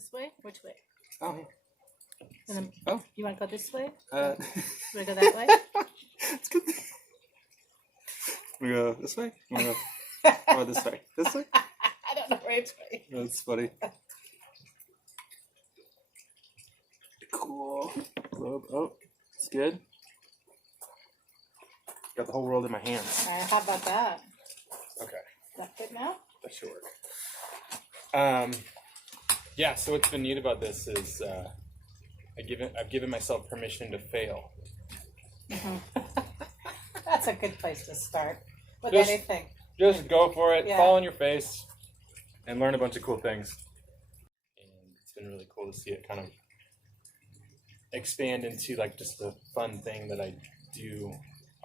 This way? Which way? Oh, yeah. And then, Oh. you want to go this way? Uh, You want to go that way? it's good. We go this way? We go or this way? This way? I don't know which way. That's funny. Cool. Oh, it's good. Got the whole world in my hands. How about that? Okay. Is that good now? That should work. Yeah, so what's been neat about this is I've given myself permission to fail. That's a good place to start with Just- anything. Just go for it, Yeah. fall on your face, and learn a bunch of cool things. And it's been really cool to see it kind of expand into like just a fun thing that I do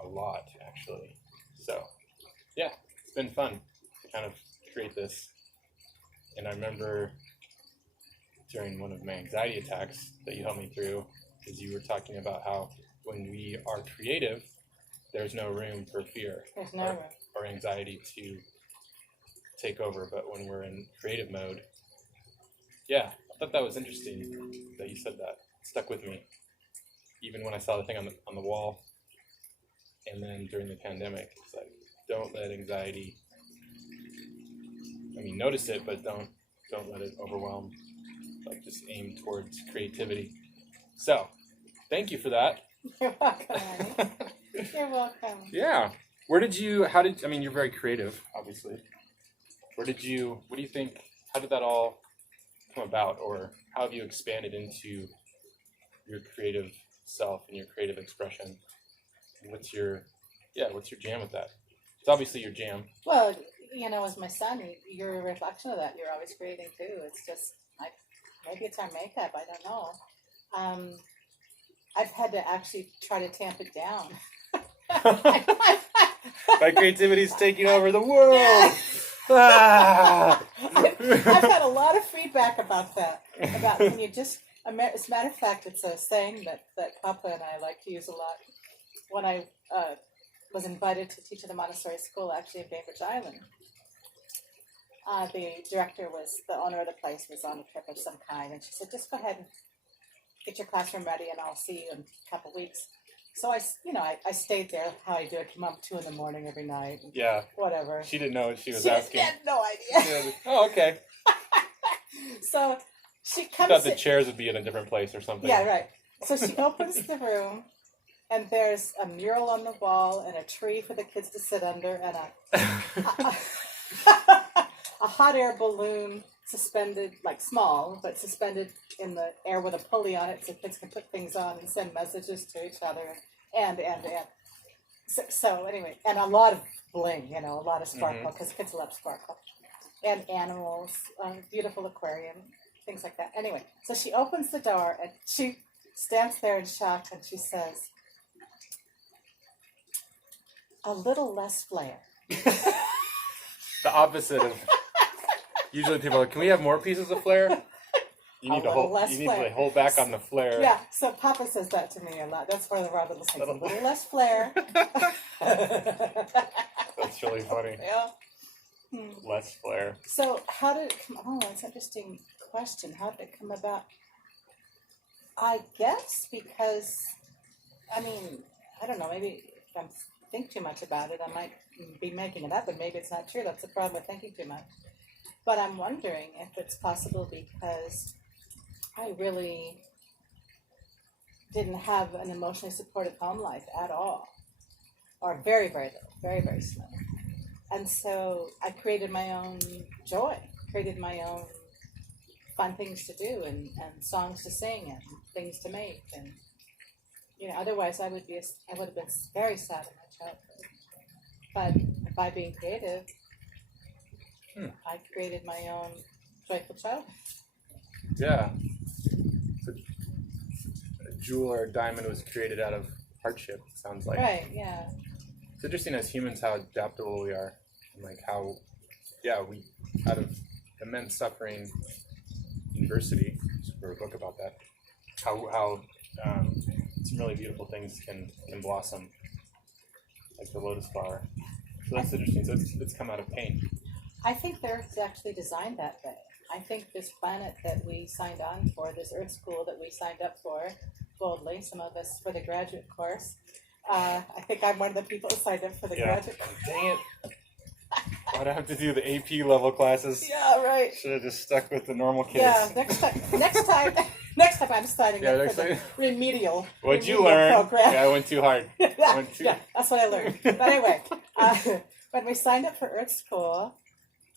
a lot, actually. So, yeah, it's been fun to kind of create this. And I remember during one of my anxiety attacks that you helped me through, because you were talking about how when we are creative, there's no room for fear There's no room. or anxiety to take over. But when we're in creative mode, yeah, I thought that was interesting that you said that. It stuck with me, even when I saw the thing on the wall. And then during the pandemic, it's like, don't let anxiety. I mean, notice it, but don't let it overwhelm. Like, just aim towards creativity. So, thank you for that. You're welcome, honey. You're welcome. Yeah. I mean, you're very creative, obviously. What do you think, how did that all come about? Or how have you expanded into your creative self and your creative expression? And what's your jam with that? It's obviously your jam. Well, as my son, you're a reflection of that. You're always creating too. It's just, maybe it's our makeup. I don't know. I've had to actually try to tamp it down. My creativity's taking over the world. Ah! I've had a lot of feedback about that. About when you just, as a matter of fact, it's a saying that Papa and I like to use a lot. When I was invited to teach at the Montessori school, actually in Bainbridge Island, the owner of the place was on a trip of some kind, and she said, just go ahead and get your classroom ready, and I'll see you in a couple weeks. So I stayed there. How I do, I come up 2 a.m. every night. And Yeah. whatever. She didn't know what she was She asking. had no idea. Oh, okay. So she I comes. thought the chairs would be in a different place or something. Yeah, right. So she opens the room, and there's a mural on the wall, and a tree for the kids to sit under, and a hot air balloon suspended, like small, but suspended in the air with a pulley on it, so kids can put things on and send messages to each other, and. So anyway, and a lot of bling, a lot of sparkle, because kids love sparkle, and animals, beautiful aquarium, things like that. Anyway, so she opens the door, and she stands there in shock, and she says, a little less flair. The opposite of usually people are like, can we have more pieces of flair? You need to hold back on the flair. Yeah, so Papa says that to me a lot. That's where the little things, a little less flair. That's really funny. Yeah. Less flair. So how did it come? Oh, that's an interesting question. How did it come about? I guess because, I don't know, maybe if I think too much about it, I might be making it up, and maybe it's not true. That's the problem with thinking too much. But I'm wondering if it's possible because I really didn't have an emotionally supportive home life at all, or very, very little, very, very slow. And so I created my own joy, created my own fun things to do, and songs to sing, and things to make, and otherwise I would have been very sad in my childhood. But by being creative, I created my own joyful childhood. Yeah. So a jewel or a diamond was created out of hardship, it sounds like. Right, yeah. It's interesting as humans how adaptable we are. And like how, we, out of immense suffering, adversity, just wrote a book about that, how some really beautiful things can blossom, like the lotus flower. So that's interesting. So it's come out of pain. I think the Earth's actually designed that way. I think this planet that we signed on for, this Earth School that we signed up for, boldly, some of us for the graduate course. I think I'm one of the people who signed up for the graduate course. Dang it. Why'd I have to do the AP level classes? Yeah, right. Should have just stuck with the normal kids. Yeah, next time I'm signing up for the remedial. What'd you remedial learn? program. Yeah, I went too hard. Yeah, that's what I learned. But anyway, when we signed up for Earth School,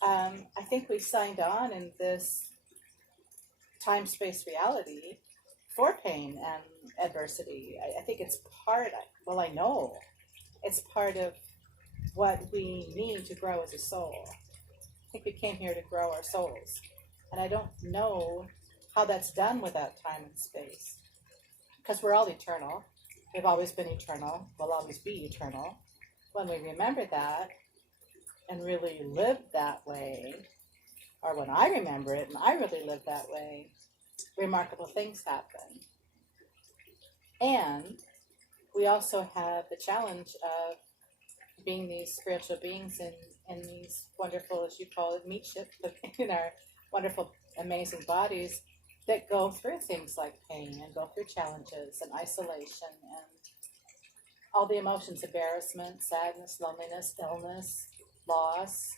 I think we signed on in this time-space reality for pain and adversity. I think it's part, well, I know it's part of what we need to grow as a soul. I think we came here to grow our souls. And I don't know how that's done without time and space. Because we're all eternal. We've always been eternal. We'll always be eternal. When we remember that and really live that way, or when I remember it and I really live that way, remarkable things happen. And we also have the challenge of being these spiritual beings in these wonderful, as you call it, meat ships, in our wonderful, amazing bodies that go through things like pain and go through challenges and isolation and all the emotions, embarrassment, sadness, loneliness, illness, loss.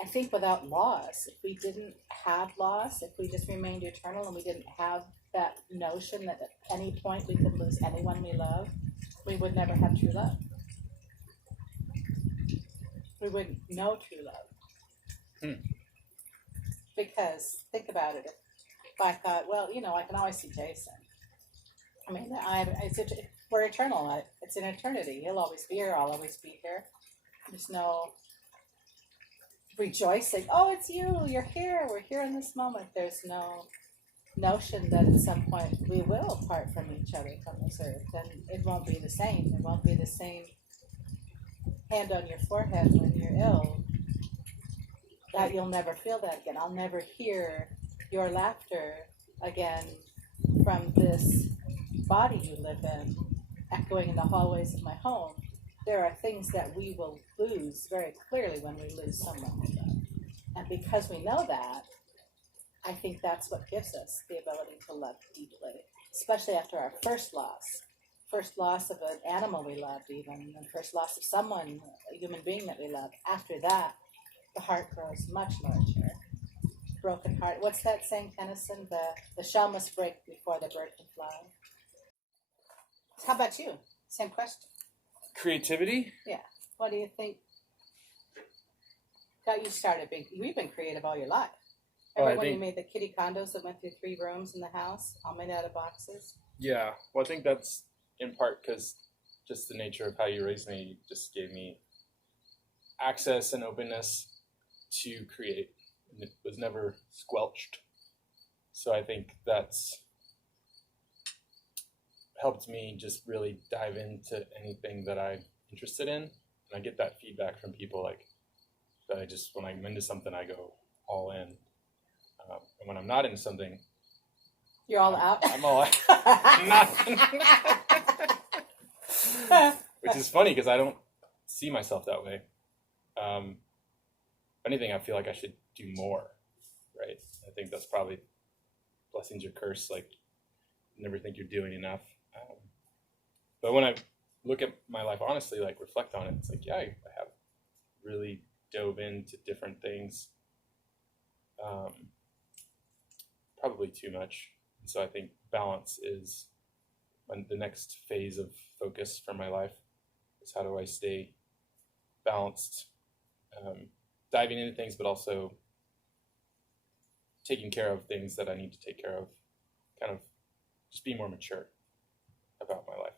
I think without loss, if we didn't have loss, if we just remained eternal and we didn't have that notion that at any point we could lose anyone we love, we would never have true love. We wouldn't know true love. Because think about it. If I thought, well, I can always see Jason. I mean, we're eternal. It's an eternity. He'll always be here. I'll always be here. There's no rejoicing. Oh, it's you. You're here. We're here in this moment. There's no notion that at some point we will part from each other from this earth, and it won't be the same. It won't be the same hand on your forehead when you're ill. That you'll never feel that again. I'll never hear your laughter again from this body you live in, echoing in the hallways of my home. There are things that we will lose very clearly when we lose someone we love. And because we know that, I think that's what gives us the ability to love deeply, especially after our first loss of an animal we loved, even the first loss of someone, a human being that we loved. After that, the heart grows much larger. Broken heart. What's that saying, Tennyson? The shell must break before the bird can fly. How about you? Same question. Creativity? Yeah. What do you think got you started being? You've been creative all your life. Remember when you made the kitty condos that went through 3 rooms in the house, all made out of boxes? Yeah. Well, I think that's in part because just the nature of how you raised me just gave me access and openness to create. And it was never squelched. So I think that's helped me just really dive into anything that I'm interested in. And I get that feedback from people like that. When I'm into something, I go all in. And when I'm not into something, you're all out. I'm all out. Which is funny because I don't see myself that way. If anything, I feel like I should do more, right? I think that's probably blessings or curse. Like, never think you're doing enough. But when I look at my life honestly, like reflect on it, it's like, yeah, I have really dove into different things. Probably too much. So I think balance is the next phase of focus for my life. Is how do I stay balanced, diving into things, but also taking care of things that I need to take care of. Kind of just be more mature about my life.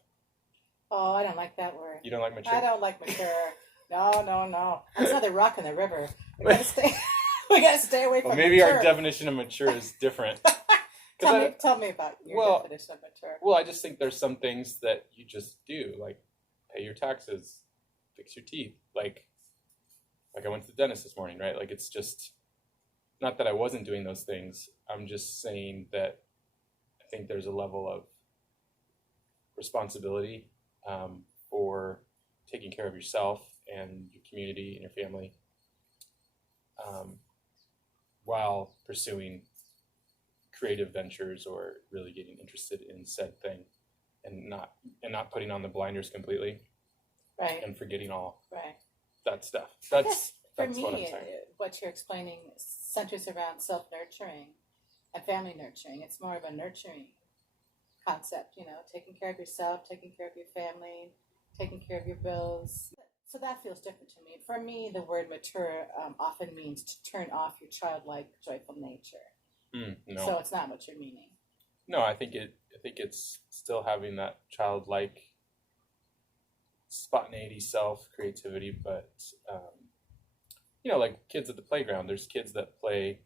Oh, I don't like that word. You don't like mature? I don't like mature. No. That's another rock in the river. We gotta stay. We gotta stay away from. Well, maybe mature. Our definition of mature is different. Tell me about your definition of mature. Well, I just think there's some things that you just do, like pay your taxes, fix your teeth. Like I went to the dentist this morning, right? Like it's just not that I wasn't doing those things. I'm just saying that I think there's a level of responsibility for taking care of yourself and your community and your family while pursuing creative ventures or really getting interested in said thing, and not putting on the blinders completely Right, and forgetting all right. that stuff. I guess for That's me, what I'm saying. what you're explaining centers around self-nurturing and family nurturing. It's more of a nurturing concept, taking care of yourself, taking care of your family, taking care of your bills. So that feels different to me. For me, the word mature often means to turn off your childlike, joyful nature. No. So it's not what you're meaning. No, I think it's still having that childlike, spontaneity, self, creativity, but like kids at the playground. There's kids that play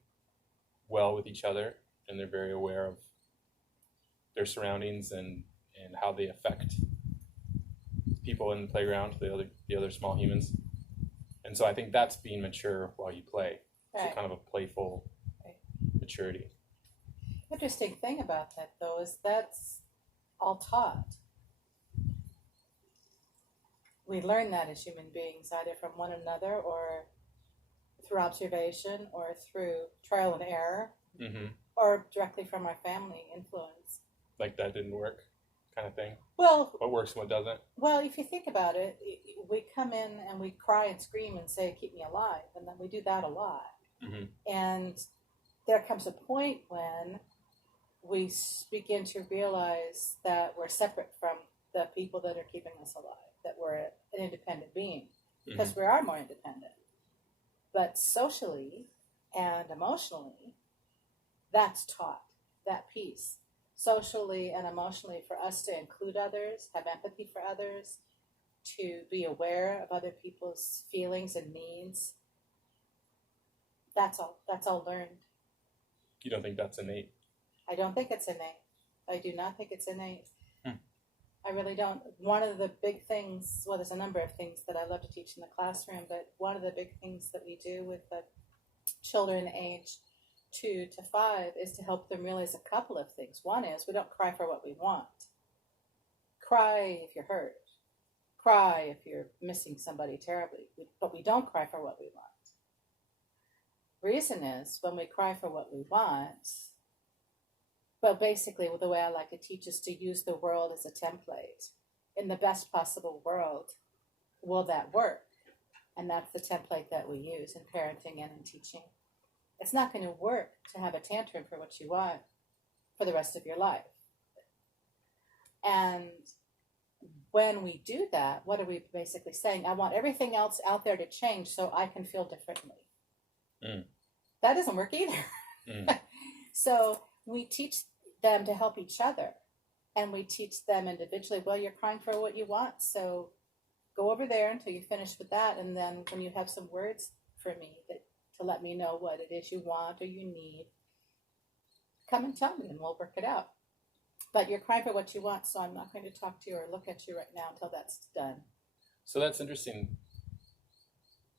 well with each other, and they're very aware of their surroundings and how they affect people in the playground, the other small humans. And so I think that's being mature while you play. Right. So kind of a playful maturity. Interesting thing about that, though, is that's all taught. We learn that as human beings, either from one another or through observation or through trial and error, Mm-hmm. or directly from our family influence. Like that didn't work, kind of thing. Well, What works and what doesn't. Well, if you think about it, we come in and we cry and scream and say, "Keep me alive," and then we do that a lot. Mm-hmm. And there comes a point when we begin to realize that we're separate from the people that are keeping us alive, that we're an independent being, because we are more independent. But socially and emotionally, that's taught, that piece. Socially and emotionally, for us to include others, have empathy for others, to be aware of other people's feelings and needs, that's all learned. You don't think that's innate? I don't think it's innate. I do not think it's innate. I really don't. One of the big things, well, there's a number of things that I love to teach in the classroom, but one of the big things that we do with the children aged 2 to 5 is to help them realize a couple of things. One is we don't cry for what we want. Cry if you're hurt. Cry if you're missing somebody terribly, but we don't cry for what we want. Reason is when we cry for what we want, well, basically the way I like to teach is to use the world as a template. In the best possible world, will that work? And that's the template that we use in parenting and in teaching. It's not going to work to have a tantrum for what you want for the rest of your life. And when we do that, what are we basically saying? I want everything else out there to change so I can feel differently. That doesn't work either. So we teach them to help each other, and we teach them individually, well, you're crying for what you want, so go over there until you finish with that, and then when you have some words for me to let me know what it is you want or you need, come and tell me and we'll work it out. But you're crying for what you want, so I'm not going to talk to you or look at you right now until that's done. So that's interesting.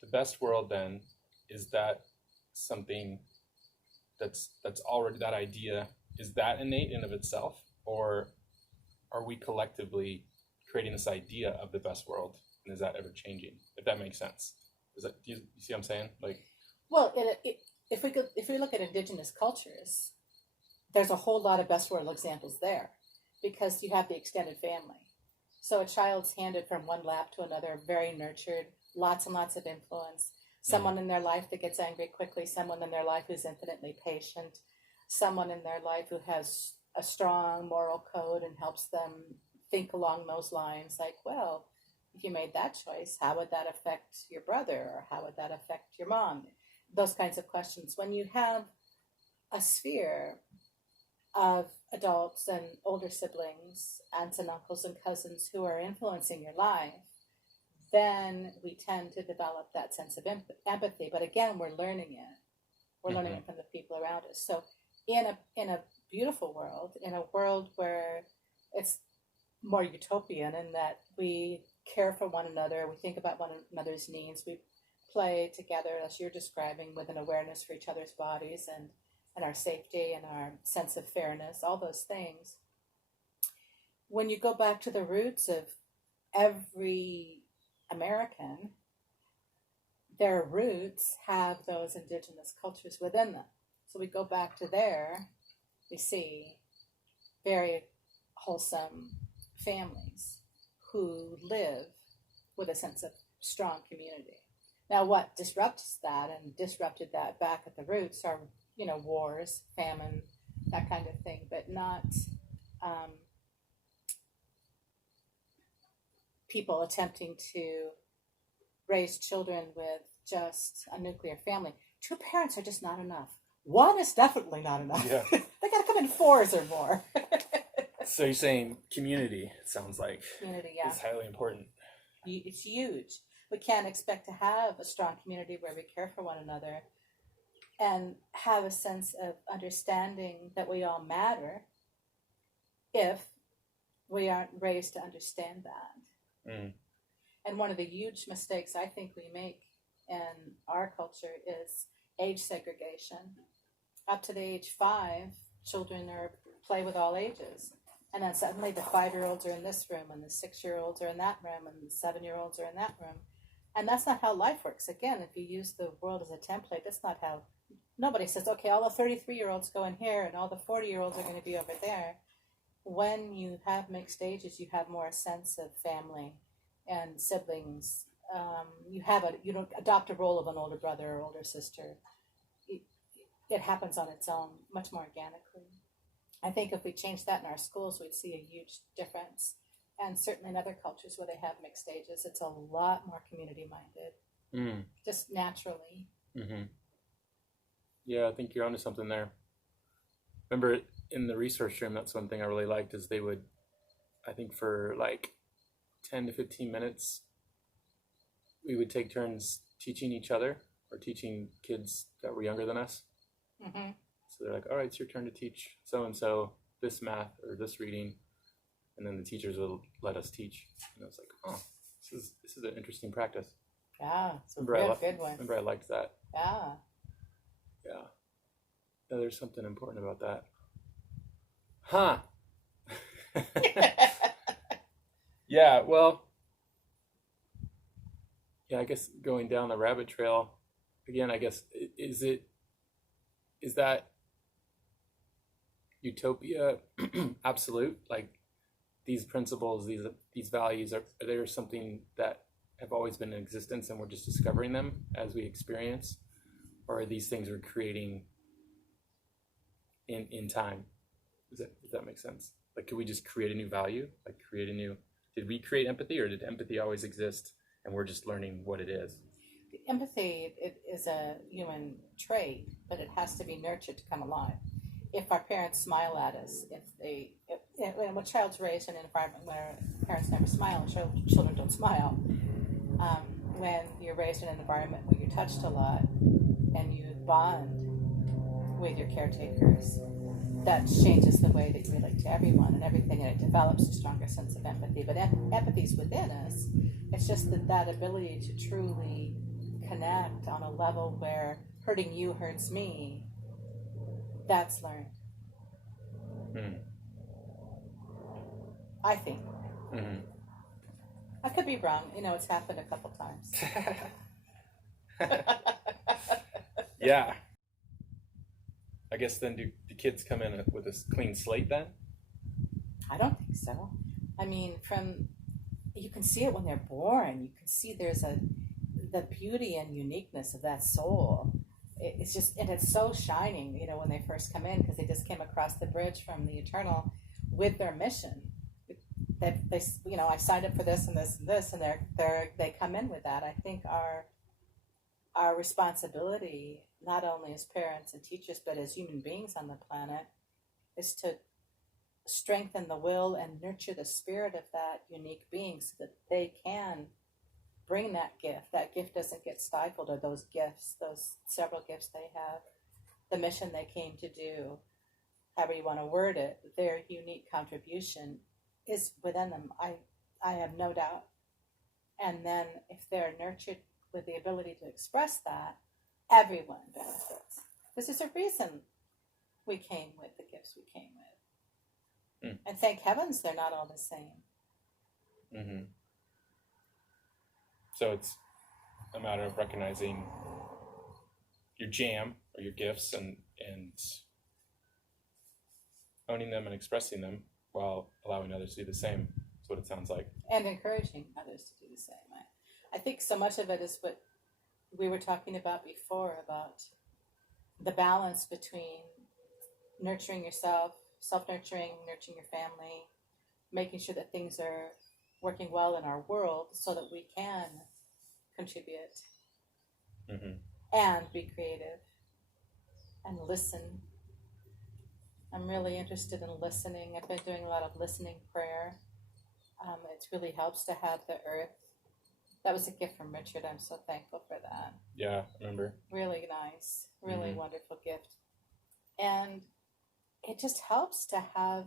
The best world, then, is that something that's already, that idea, is that innate in of itself, or are we collectively creating this idea of the best world, and is that ever changing? If that makes sense, do you see what I'm saying? Like, well, if we look at indigenous cultures, there's a whole lot of best world examples there, because you have the extended family. So a child's handed from one lap to another, very nurtured, lots and lots of influence. Someone in their life that gets angry quickly, someone in their life who's infinitely patient, someone in their life who has a strong moral code and helps them think along those lines, like, well, if you made that choice, how would that affect your brother, or how would that affect your mom? Those kinds of questions. When you have a sphere of adults and older siblings, aunts and uncles and cousins who are influencing your life, then we tend to develop that sense of empathy. But again, we're learning it. We're learning it from the people around us. So in a beautiful world, in a world where it's more utopian in that we care for one another, we think about one another's needs, we play together, as you're describing, with an awareness for each other's bodies and our safety and our sense of fairness, all those things. When you go back to the roots of every American, their roots have those indigenous cultures within them. So we go back to there, we see very wholesome families who live with a sense of strong community. Now, what disrupts that and disrupted that back at the roots are, wars, famine, that kind of thing, but not people attempting to raise children with just a nuclear family. 2 parents are just not enough. 1 is definitely not enough. Yeah. They got to come in 4s or more. So you're saying community, it sounds like, Community, yeah. is highly important. It's huge. We can't expect to have a strong community where we care for one another and have a sense of understanding that we all matter if we aren't raised to understand that. Mm. And one of the huge mistakes I think we make in our culture is age segregation. Up to the age 5, children play with all ages. And then suddenly the 5-year-olds are in this room, and the 6-year-olds are in that room, and the 7-year-olds are in that room. And that's not how life works. Again, if you use the world as a template, that's not how. Nobody says, okay, all the 33-year-olds go in here, and all the 40-year-olds are going to be over there. When you have mixed ages, you have more a sense of family and siblings. You don't adopt a role of an older brother or older sister. It happens on its own, much more organically. I think if we changed that in our schools, we'd see a huge difference. And certainly in other cultures where they have mixed ages, it's a lot more community-minded, just naturally. Mm-hmm. Yeah, I think you're onto something there. Remember, in the resource room, that's one thing I really liked is they would, I think for like 10 to 15 minutes, we would take turns teaching each other or teaching kids that were younger than us. Mm-hmm. So they're like, all right, it's your turn to teach so-and-so this math or this reading. And then the teachers will let us teach. And I was like, oh, this is an interesting practice. Yeah, it's a good one. Remember, I liked that. Yeah. Yeah. Yeah, there's something important about that. Huh. Yeah, well, yeah, I guess going down the rabbit trail, again, I guess, is that utopia absolute? Like these principles, these values, are there something that have always been in existence and we're just discovering them as we experience? Or are these things we're creating in time? Does that make sense? Like, could we just create a new value? Like did we create empathy, or did empathy always exist and we're just learning what it is? Empathy, it is a human trait, but it has to be nurtured to come alive. If our parents smile at us, when a child's raised in an environment where parents never smile, children don't smile. When you're raised in an environment where you're touched a lot and you bond with your caretakers, that changes the way that you relate to everyone and everything, and it develops a stronger sense of empathy. But empathy's within us. It's just that ability to truly connect on a level where hurting you hurts me, that's learned. I think. Mm-hmm. I could be wrong. It's happened a couple times. Yeah. I guess then do kids come in with a clean slate then? I don't think so. I mean, you can see it when they're born. You can see there's the beauty and uniqueness of that soul. It's just, and it's so shining, when they first come in, because they just came across the bridge from the eternal with their mission. They I signed up for this and this and this, and they come in with that. I think our responsibility, not only as parents and teachers, but as human beings on the planet, is to strengthen the will and nurture the spirit of that unique being so that they can bring that gift. That gift doesn't get stifled, or those gifts, those several gifts they have, the mission they came to do, however you want to word it, their unique contribution is within them. I have no doubt. And then if they're nurtured with the ability to express that, everyone benefits. This is a reason we came with the gifts we came with. And thank heavens they're not all the same. Mm-hmm. So it's a matter of recognizing your jam or your gifts and owning them and expressing them while allowing others to do the same. That's what it sounds like. And encouraging others to do the same. I think so much of it is what we were talking about before, about the balance between nurturing yourself, self-nurturing, nurturing your family, making sure that things are working well in our world so that we can contribute and be creative and listen. I'm really interested in listening. I've been doing a lot of listening prayer. It really helps to have the earth. That was a gift from Richard. I'm so thankful for that. Yeah, I remember. Really nice, really wonderful gift. And it just helps to have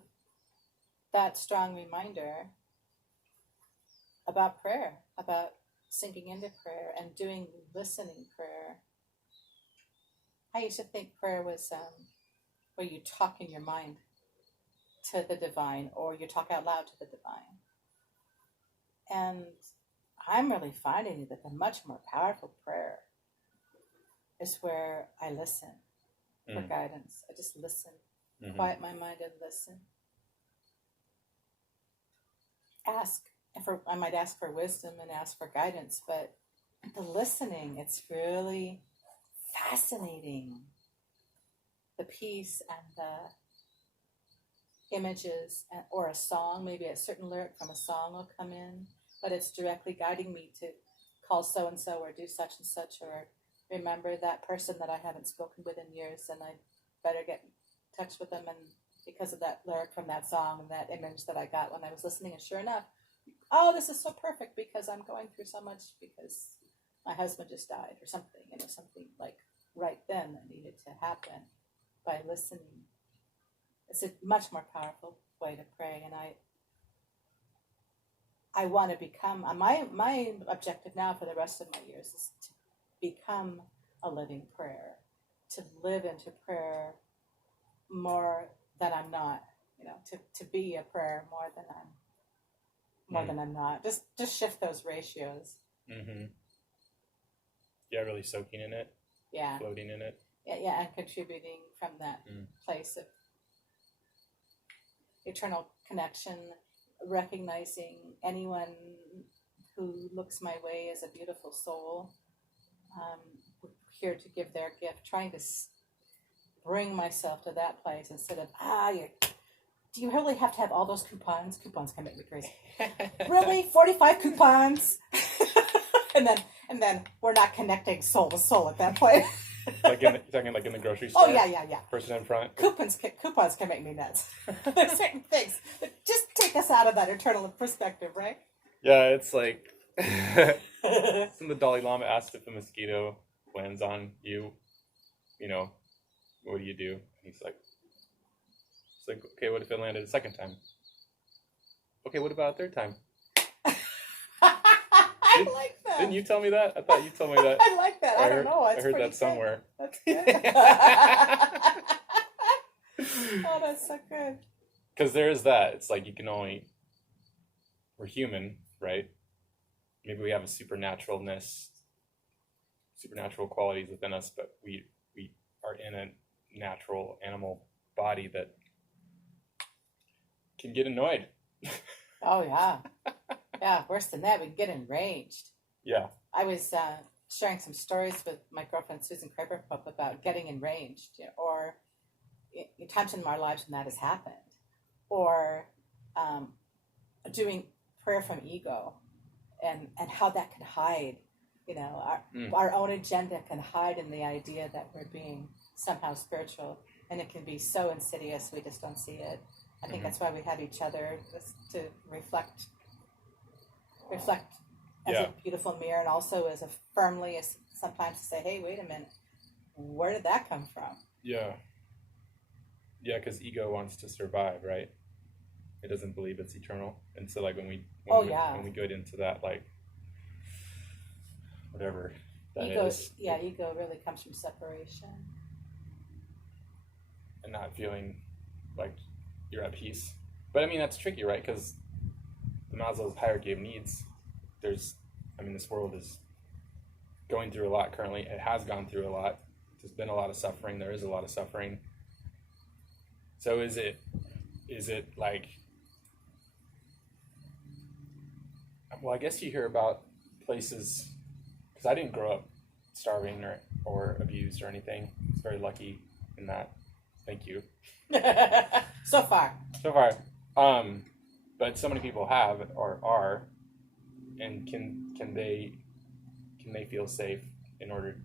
that strong reminder about prayer, about sinking into prayer and doing listening prayer. I used to think prayer was where you talk in your mind to the divine, or you talk out loud to the divine. And I'm really finding that the much more powerful prayer is where I listen for guidance. I just listen, quiet my mind and listen. I might ask for wisdom and ask for guidance, but the listening, it's really fascinating. The peace and the images, or a song, maybe a certain lyric from a song will come in, but it's directly guiding me to call so-and-so or do such and such, or remember that person that I haven't spoken with in years and I better get in touch with them, and because of that lyric from that song and that image that I got when I was listening, and sure enough, oh, this is so perfect because I'm going through so much because my husband just died or something, something like right then that needed to happen by listening. It's a much more powerful way to pray, and I want to become, my objective now for the rest of my years is to become a living prayer, to live into prayer more than I'm not, to be a prayer more than I'm not. Just shift those ratios. Yeah, really soaking in it. Yeah. Floating in it. Yeah, and contributing from that place of eternal connection, recognizing anyone who looks my way as a beautiful soul, here to give their gift, trying to bring myself to that place instead of, do you really have to have all those coupons? Coupons can make me crazy. Really? 45 coupons? and then we're not connecting soul to soul at that point. Talking like in the grocery store. Oh, yeah. Person in front. Coupons can make me nuts. There's certain things that just take us out of that eternal perspective, right? Yeah, it's like the Dalai Lama asked if a mosquito lands on you, what do you do? And he's like, okay, what if it landed a second time? Okay, what about a third time? I like that. Didn't you tell me that? I thought you told me that. I like that. I don't know. I heard that somewhere. That's good. Oh, that's so good. Because there is that. It's like we're human, right? Maybe we have a supernatural qualities within us, but we are in a natural animal body that can get annoyed. Oh, yeah. Yeah, worse than that, we get enraged. Yeah. I was sharing some stories with my girlfriend Susan Kramer-Pope about getting enraged, or times in our lives when that has happened, or doing prayer from ego, and how that can hide. Our own agenda can hide in the idea that we're being somehow spiritual, and it can be so insidious we just don't see it. I think that's why we have each other, to reflect as a beautiful mirror, and also as sometimes to say, hey, wait a minute, where did that come from? Yeah, because ego wants to survive, right? It doesn't believe it's eternal, and so when we get into that, whatever that ego, is, ego really comes from separation and not feeling like you're at peace. But I mean, that's tricky, right? Because the Maslow's hierarchy of needs, this world is going through a lot currently. It has gone through a lot. There's been a lot of suffering. There is a lot of suffering. So is it like, well, I guess you hear about places, because I didn't grow up starving or abused or anything. I was very lucky in that. Thank you. So far. So far. But so many people have or are, and can they feel safe in order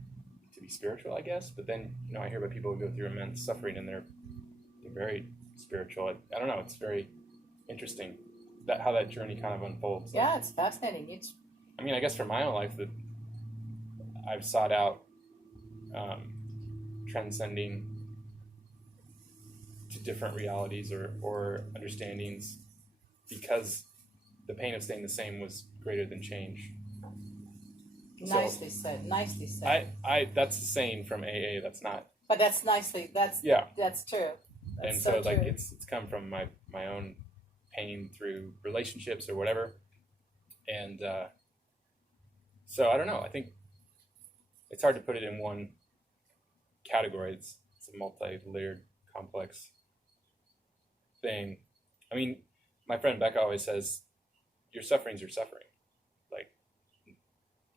to be spiritual, I guess? But then, I hear about people who go through immense suffering and they're very spiritual. I don't know, it's very interesting how that journey kind of unfolds. Yeah, it's fascinating. I guess for my own life, that I've sought out transcending to different realities or understandings, because the pain of staying the same was greater than change. Nicely said. Nicely said. I that's the saying from AA. That's not. But that's nicely. That's true. That's and so like true. it's come from my own pain through relationships or whatever, and so I don't know. I think it's hard to put it in one category. It's a multi-layered, complex thing. My friend Becca always says, your suffering's your suffering. Like,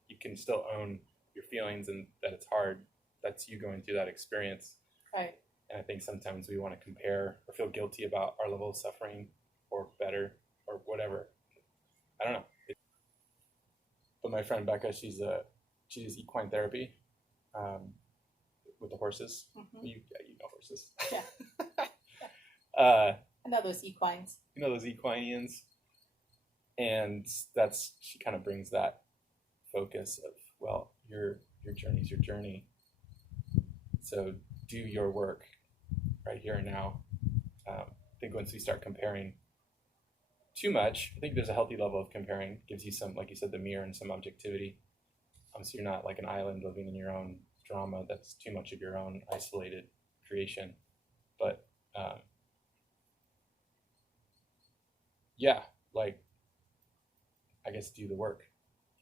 you can still own your feelings and that it's hard. That's you going through that experience. Right. And I think sometimes we want to compare or feel guilty about our level of suffering or better or whatever. I don't know. But my friend Becca, she does equine therapy with the horses. Mm-hmm. You know horses. Yeah. I know those equines. You know those equinians. And she kind of brings that focus of, well, your journey's your journey. So do your work right here and now. I think once we start comparing too much, I think there's a healthy level of comparing. Gives you some, like you said, the mirror and some objectivity. So you're not like an island living in your own drama that's too much of your own isolated creation. But I guess do the work.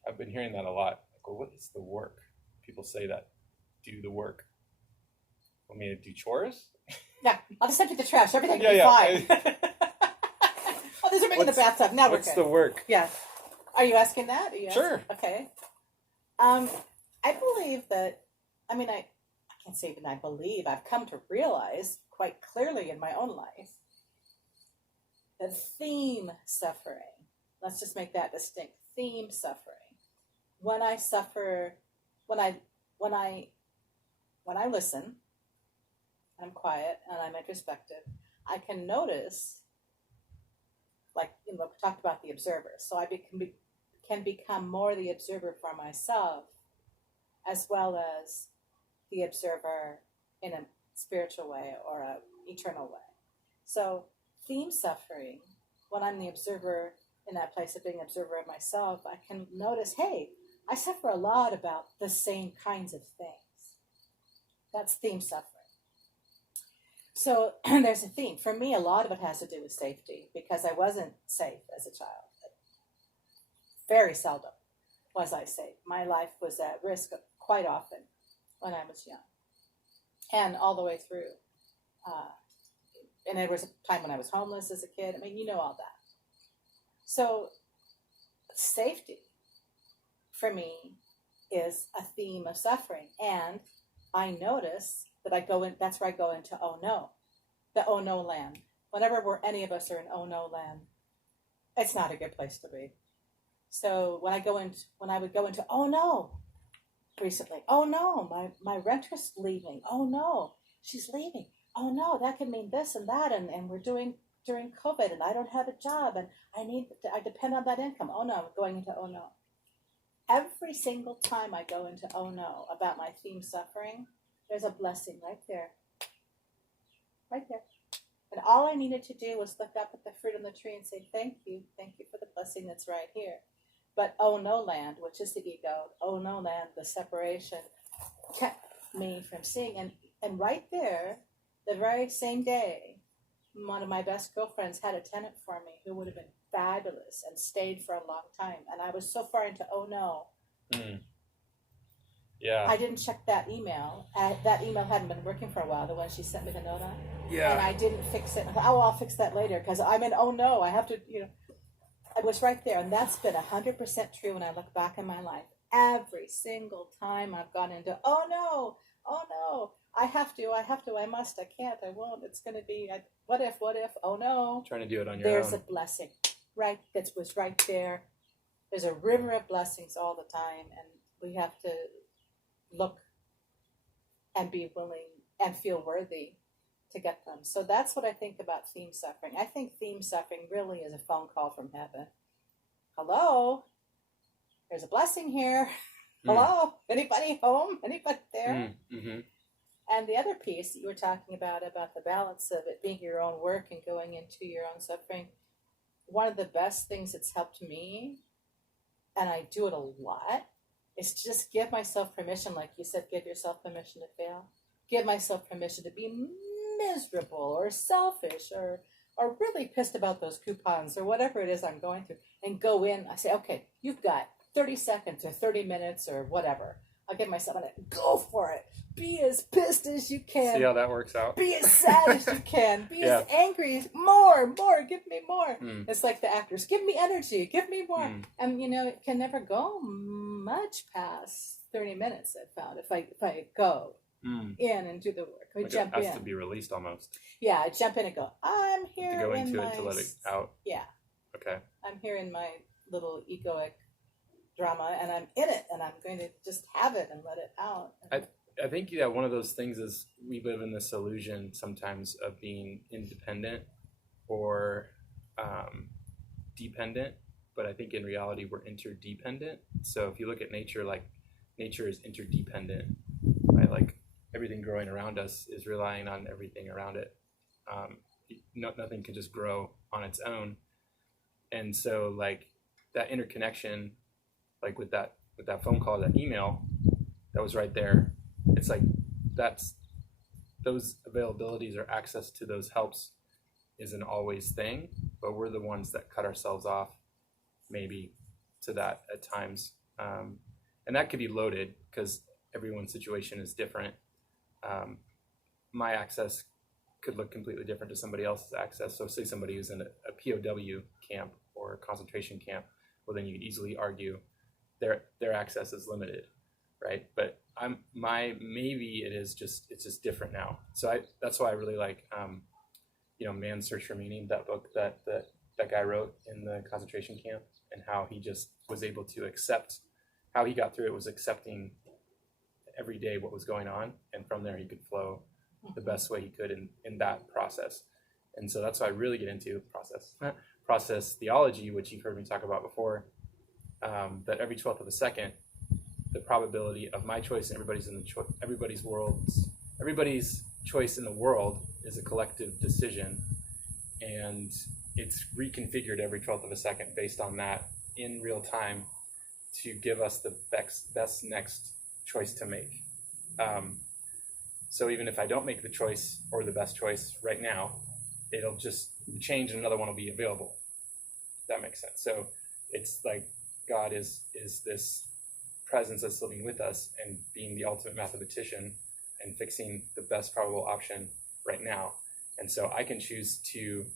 I've been hearing that a lot. Like, well, what is the work? People say that. Do the work. Want me to do chores? Yeah, I'll just empty the trash. Everything will be fine. Oh, there's a ring in the bathtub. Now we're good. What's the work? Yeah. Are you asking that? Sure. Okay. I believe that, I can't say even I believe, I've come to realize quite clearly in my own life that theme suffering, let's just make that distinct, theme suffering. When I suffer, when I listen, I'm quiet and I'm introspective, I can notice, like, we talked about the observer. So I can become more the observer for myself, as well as the observer in a spiritual way or an eternal way. So theme suffering, when I'm the observer in that place of being an observer of myself, I can notice, hey, I suffer a lot about the same kinds of things. That's theme suffering. So there's a theme. For me, a lot of it has to do with safety, because I wasn't safe as a child. Very seldom was I safe. My life was at risk quite often when I was young, and all the way through. And there was a time when I was homeless as a kid. You know all that. So safety, for me, is a theme of suffering. And I notice that that's where I go into oh no, the oh no land. Whenever any of us are in oh no land, it's not a good place to be. So when I would go into oh no, recently, oh no, my renter's leaving. Oh no, she's leaving. Oh no, that could mean this and that, and we're doing during COVID, and I don't have a job, and I depend on that income. Oh no, I'm going into oh no. Every single time I go into oh no about my theme suffering, there's a blessing right there. Right there. And all I needed to do was look up at the fruit on the tree and say, thank you for the blessing that's right here. But oh no land, which is the ego, oh no land, the separation, kept me from seeing. And right there, the very same day, one of my best girlfriends had a tenant for me who would have been fabulous and stayed for a long time. And I was so far into oh no Yeah. I didn't check that email. That email hadn't been working for a while, the one she sent me the note on. Yeah. And I didn't fix it. I thought, oh, I'll fix that later because I'm in, oh no, I have to, I was right there. And that's been 100% true when I look back in my life. Every single time I've gone into, oh no, I have to, I must, I can't, I won't, it's going to be, what if, oh no. Trying to do it on your There's own. a blessing, right? That was right there. There's a river of blessings all the time. And we have to look and be willing and feel worthy to get them. So that's what I think about theme suffering. I think theme suffering really is a phone call from heaven. Hello? There's a blessing here. Hello? Anybody home? Anybody there? Mm-hmm. And the other piece that you were talking about the balance of it being your own work and going into your own suffering, one of the best things that's helped me, and I do it a lot, is to just give myself permission, like you said, give yourself permission to fail. Give myself permission to be miserable or selfish or really pissed about those coupons or whatever it is I'm going through, and go in. I say, okay, you've got 30 seconds or 30 minutes or whatever. I'll give myself a minute. Go for it. Be as pissed as you can. See how that works out? Be as sad as you can. Be as angry. More. Give me more. It's like the actors. Give me energy. Give me more. And, it can never go much past 30 minutes, I've found, if I go in and do the work. I like jump it in. has to be released almost. Yeah, I jump in and go, I'm here to go in into my... it to let it out. Yeah. Okay. I'm here in my little egoic drama, and I'm in it, and I'm going to just have it and let it out. I think, one of those things is we live in this illusion sometimes of being independent or dependent, but I think in reality we're interdependent. So if you look at nature, like nature is interdependent, right? Like everything growing around us is relying on everything around it. Nothing can just grow on its own. And so like that interconnection, like with that phone call, that email that was right there, it's like those availabilities or access to those helps is an always thing, but we're the ones that cut ourselves off maybe to that at times. And that could be loaded because everyone's situation is different. My access could look completely different to somebody else's access. So say somebody who's in a POW camp or a concentration camp, well, then you could easily argue their access is limited, right? But maybe it's just different now. So that's why I really like, Man's Search for Meaning, that book that guy wrote in the concentration camp, and how he just was able to accept, how he got through it was accepting every day what was going on, and from there he could flow the best way he could in that process. And so that's why I really get into process theology, which you've heard me talk about before, that every 12th of a second, the probability of my choice and everybody's choice in the world is a collective decision, and it's reconfigured every 12th of a second based on that in real time to give us the best next choice to make. So even if I don't make the choice or the best choice right now, it'll just change and another one will be available. That makes sense. So it's like God is this presence that's living with us and being the ultimate mathematician and fixing the best probable option right now. And so I can choose to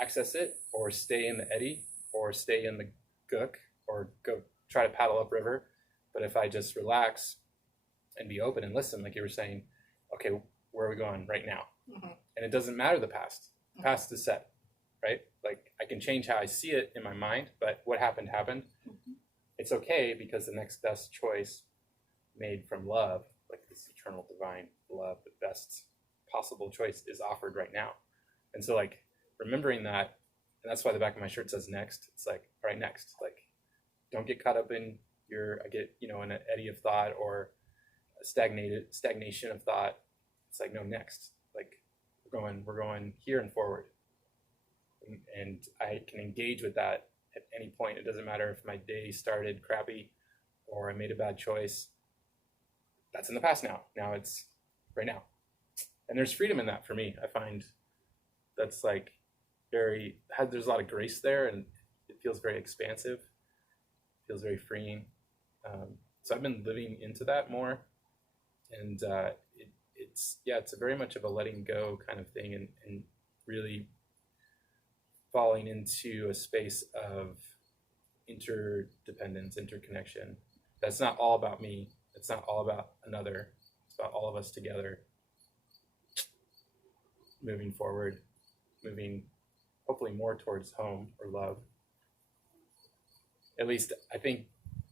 access it or stay in the eddy or stay in the gook or go try to paddle upriver. But if I just relax and be open and listen, like you were saying, okay, where are we going right now? Mm-hmm. And it doesn't matter the past. The past is set, right? Like I can change how I see it in my mind, but what happened. Mm-hmm. It's okay because the next best choice made from love, like this eternal divine love, the best possible choice is offered right now. And so like remembering that, and that's why the back of my shirt says next. It's like, all right, next. Like don't get caught up in in an eddy of thought or a stagnation of thought. It's like, no, next. Like we're going here and forward. And I can engage with that at any point. It doesn't matter if my day started crappy or I made a bad choice. That's in the past now. Now it's right now. And there's freedom in that for me. I find that's like there's a lot of grace there, and it feels very expansive. It feels very freeing. So I've been living into that more, and it's very much of a letting go kind of thing, and really falling into a space of interdependence, interconnection. That's not all about me. It's not all about another. It's about all of us together, moving forward, moving hopefully more towards home or love. At least I think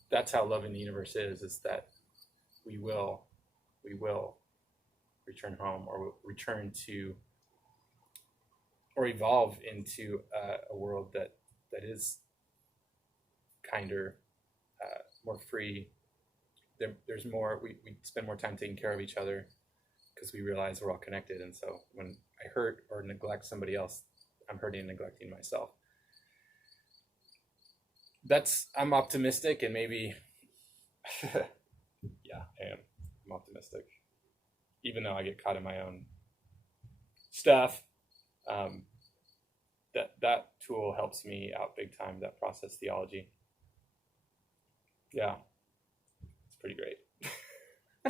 that's how love in the universe is that we will return home, or return to, or evolve into a world that is kinder, more free. There's more, we spend more time taking care of each other because we realize we're all connected. And so when I hurt or neglect somebody else, I'm hurting and neglecting myself. I'm optimistic, and maybe, yeah, I'm optimistic. Even though I get caught in my own stuff, that tool helps me out big time, that process theology. Yeah, it's pretty great.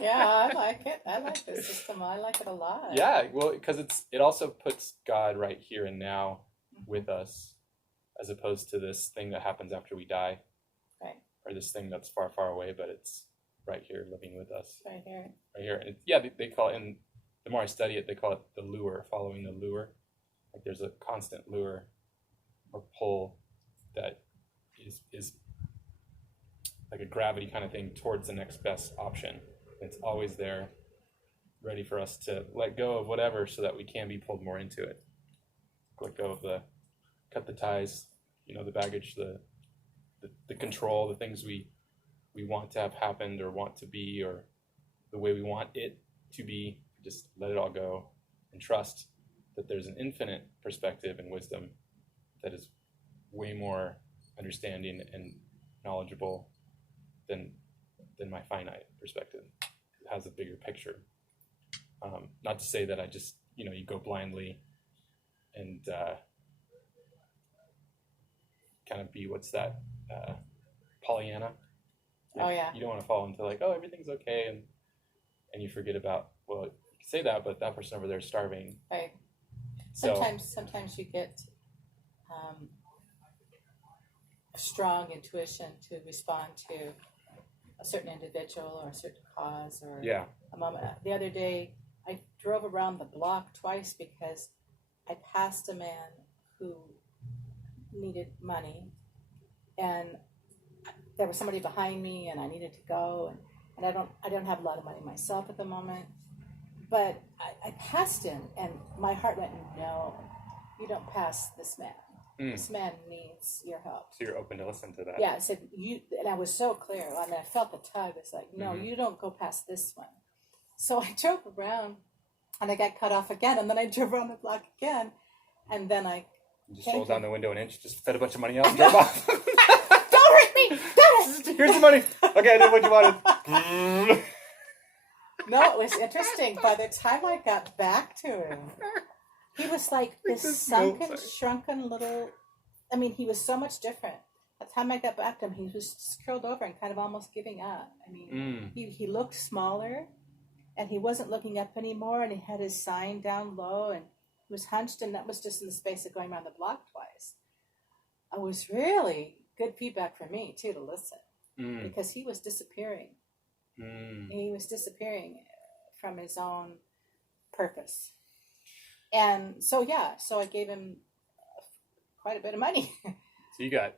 Yeah, I like it. I like the system. I like it a lot. Yeah, well, because it also puts God right here and now with us, as opposed to this thing that happens after we die, right? Or this thing that's far, far away, but it's right here, living with us. Right here. Right here. And yeah, they call it, and the more I study it, they call it the lure, following the lure. Like there's a constant lure or pull that is like a gravity kind of thing towards the next best option. It's always there, ready for us to let go of whatever so that we can be pulled more into it. Let go of cut the ties, the baggage, the control, the things we want to have happened or want to be, or the way we want it to be. Just let it all go and trust that there's an infinite perspective and wisdom that is way more understanding and knowledgeable than my finite perspective. It has a bigger picture. Not to say that I just, you go blindly and kind of be, what's that, Pollyanna? Oh, yeah. You don't want to fall into like, oh, everything's okay, and you forget about, well, you can say that, but that person over there is starving. Right. So, Sometimes you get a strong intuition to respond to a certain individual or a certain cause or a moment. The other day, I drove around the block twice because I passed a man who needed money, and there was somebody behind me, and I needed to go, and I don't have a lot of money myself at the moment, but I passed him, and my heart went, no, you don't pass this man. This man needs your help. So you're open to listen to that. Yeah, I said, and I was so clear. I mean, I felt the tug. It's like, no, you don't go past this one. So I drove around, and I got cut off again, and then I drove around the block again, and then I just rolled down the window an inch, just fed a bunch of money out, and drove off. Don't hurt me! Don't hurt! Here's the money. Okay, I did what you wanted. No, it was interesting. By the time I got back to him, he was like this sunken, shrunken little. I mean, he was so much different. By the time I got back to him, he was just curled over and kind of almost giving up. I mean, he looked smaller, and he wasn't looking up anymore, and he had his sign down low, and he was hunched, and that was just in the space of going around the block twice. It was really good feedback for me, too, to listen, because he was disappearing. He was disappearing from his own purpose. And so I gave him quite a bit of money. So you got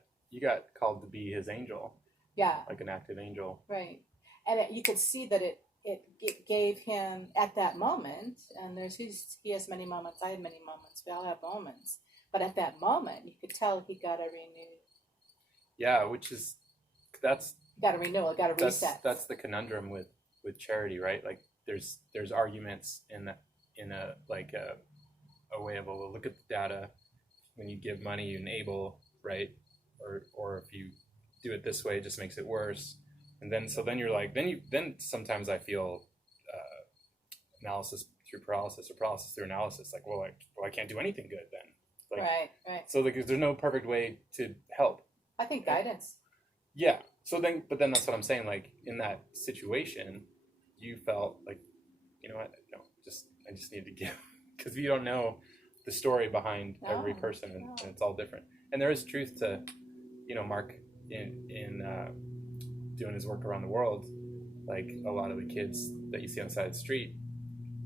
called to be his angel. Yeah. Like an active angel. Right. And you could see that it gave him at that moment, and he has many moments, I have many moments, we all have moments. But at that moment, you could tell he got a renewed. Yeah, that's got a renewal, got a reset. That's the conundrum with charity, right? Like there's arguments in a way of, well, look at the data. When you give money, you enable, right? Or if you do it this way, it just makes it worse. And then you're like, then sometimes I feel analysis through paralysis or paralysis through analysis. Like, well, I can't do anything good then. Like, right. So there's no perfect way to help. I think guidance. Yeah. So then, but then that's what I'm saying. Like in that situation, you felt like, you know what? No, I just need to give, because you don't know the story behind every person, and it's all different. And there is truth to, Mark in doing his work around the world. Like a lot of the kids that you see on the side of the street,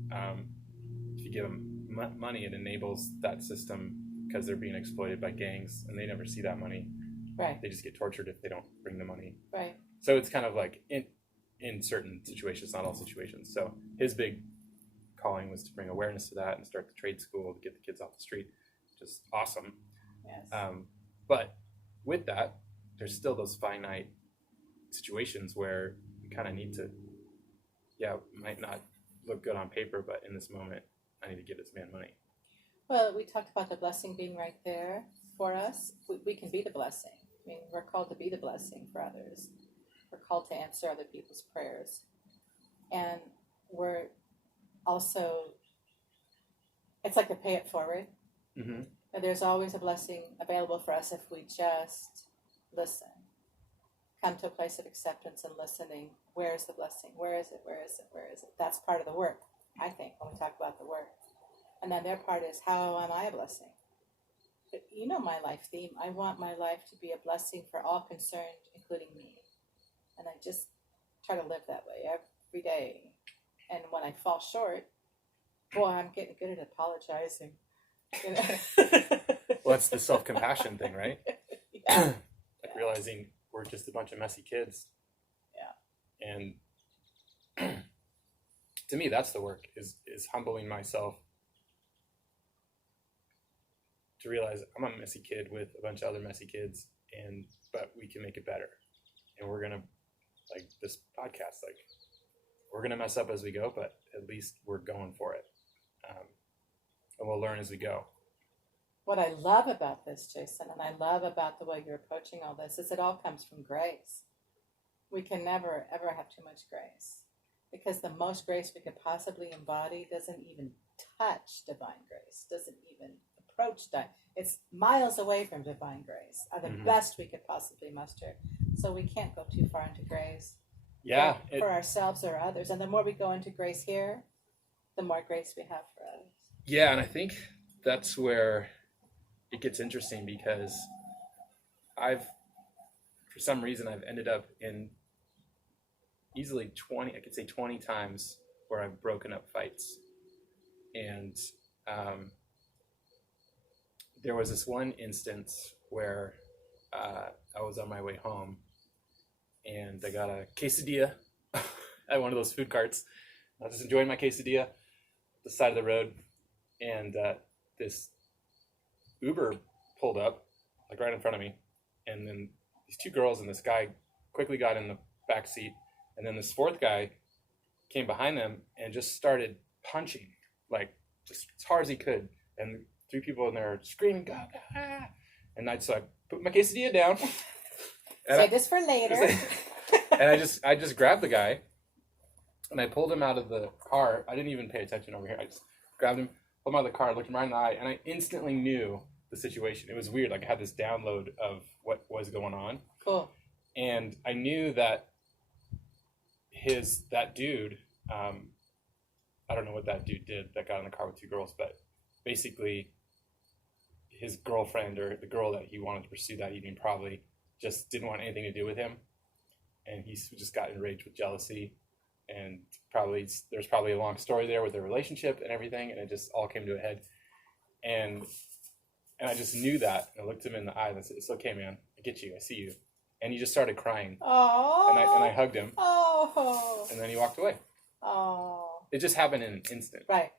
if you give them money, it enables that system because they're being exploited by gangs, and they never see that money. Right. They just get tortured if they don't bring the money. Right. So it's kind of like in certain situations, not all situations. So his big calling was to bring awareness to that and start the trade school to get the kids off the street, which is awesome. Yes. But with that, there's still those finite situations where you kind of need to, it might not look good on paper, but in this moment, I need to give this man money. Well, we talked about the blessing being right there for us. We can be the blessing. I mean, we're called to be the blessing for others. We're called to answer other people's prayers. And we're also, it's like to pay it forward. Mm-hmm. There's always a blessing available for us if we just listen. Come to a place of acceptance and listening. Where is the blessing? Where is it? Where is it? Where is it? That's part of the work, I think, when we talk about the work. And then their part is, how am I a blessing? But you know my life theme. I want my life to be a blessing for all concerned, including me. And I just try to live that way every day. And when I fall short, boy, I'm getting good at apologizing. Well, that's the self-compassion thing, right? Yeah. Like realizing we're just a bunch of messy kids. Yeah. And to me, that's the work, is humbling myself to realize I'm a messy kid with a bunch of other messy kids, but we can make it better. And we're gonna, like this podcast, like we're gonna mess up as we go, but at least we're going for it, and we'll learn as we go. What I love about this, Jason, and I love about the way you're approaching all this, is it all comes from grace. We can never, ever have too much grace, because the most grace we could possibly embody doesn't even touch divine grace, doesn't even approach that. It's miles away from divine grace, are the best we could possibly muster. So we can't go too far into grace for ourselves or others. And the more we go into grace here, the more grace we have for others. Yeah, and I think that's where it gets interesting, because for some reason, I've ended up in easily 20 times where I've broken up fights. And there was this one instance where I was on my way home and I got a quesadilla at one of those food carts. I was just enjoying my quesadilla at the side of the road, and this Uber pulled up, like right in front of me, and then these two girls and this guy quickly got in the back seat, and then this fourth guy came behind them and just started punching, like just as hard as he could, and three people in there screaming, "God!" And so I put my quesadilla down. Say this for later. And I just grabbed the guy, and I pulled him out of the car. I didn't even pay attention over here. I just grabbed him, pulled him out of the car, looked him right in the eye, and I instantly knew the situation. It was weird. Like I had this download of what was going on. Cool. And I knew that that dude, I don't know what that dude did that got in the car with two girls, but basically his girlfriend, or the girl that he wanted to pursue that evening, probably just didn't want anything to do with him. And he just got enraged with jealousy. And there's probably a long story there with their relationship and everything. And it just all came to a head. And I just knew that. And I looked him in the eye and I said, "It's okay, man. I get you. I see you." And he just started crying. Oh. And I hugged him. Oh. And then he walked away. Oh. It just happened in an instant. Right.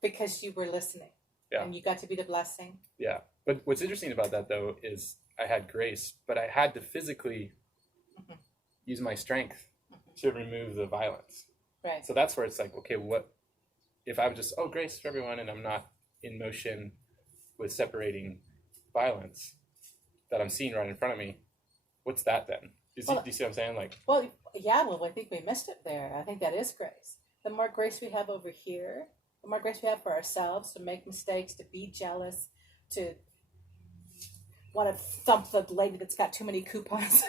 Because you were listening. Yeah. And you got to be the blessing. Yeah. But what's interesting about that, though, is I had grace, but I had to physically use my strength to remove the violence. Right. So that's where it's like, okay, what if I was just, grace for everyone, and I'm not in motion with separating violence that I'm seeing right in front of me? What's that then? Do you see what I'm saying? Like, well, yeah. Well, I think we missed it there. I think that is grace. The more grace we have over here, the more grace we have for ourselves to make mistakes, to be jealous, to want to thump the lady that's got too many coupons.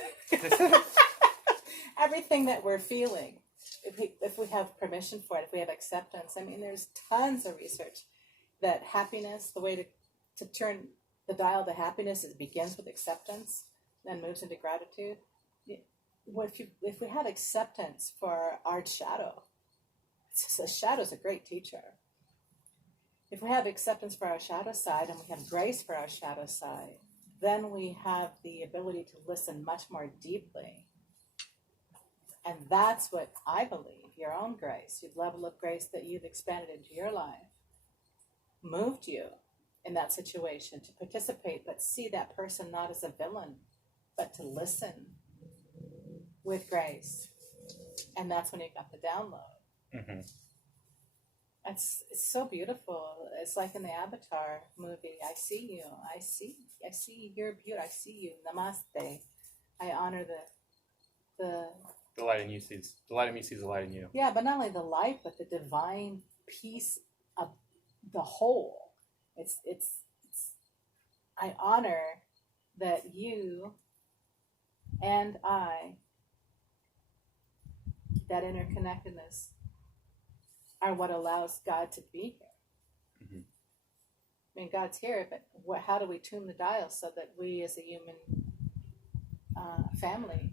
everything that we're feeling, if we have permission for it, if we have acceptance. I mean, there's tons of research that happiness, the way to turn the dial to happiness, it begins with acceptance, then moves into gratitude. If we have acceptance for our shadow, the shadow's a great teacher. If we have acceptance for our shadow side and we have grace for our shadow side, then we have the ability to listen much more deeply. And that's what I believe, your own grace, your level of grace that you've expanded into your life, moved you in that situation to participate, but see that person not as a villain, but to listen with grace. And that's when you got the download. Mm-hmm. It's so beautiful. It's like in the Avatar movie. I see you. I see your beauty. I see you. Namaste. I honor the light in you sees the light in me sees the light in you. Yeah, but not only the light, but the divine piece of the whole. It's I honor that you and I, that interconnectedness, are what allows God to be here. Mm-hmm. I mean, God's here, but how do we tune the dial so that we as a human family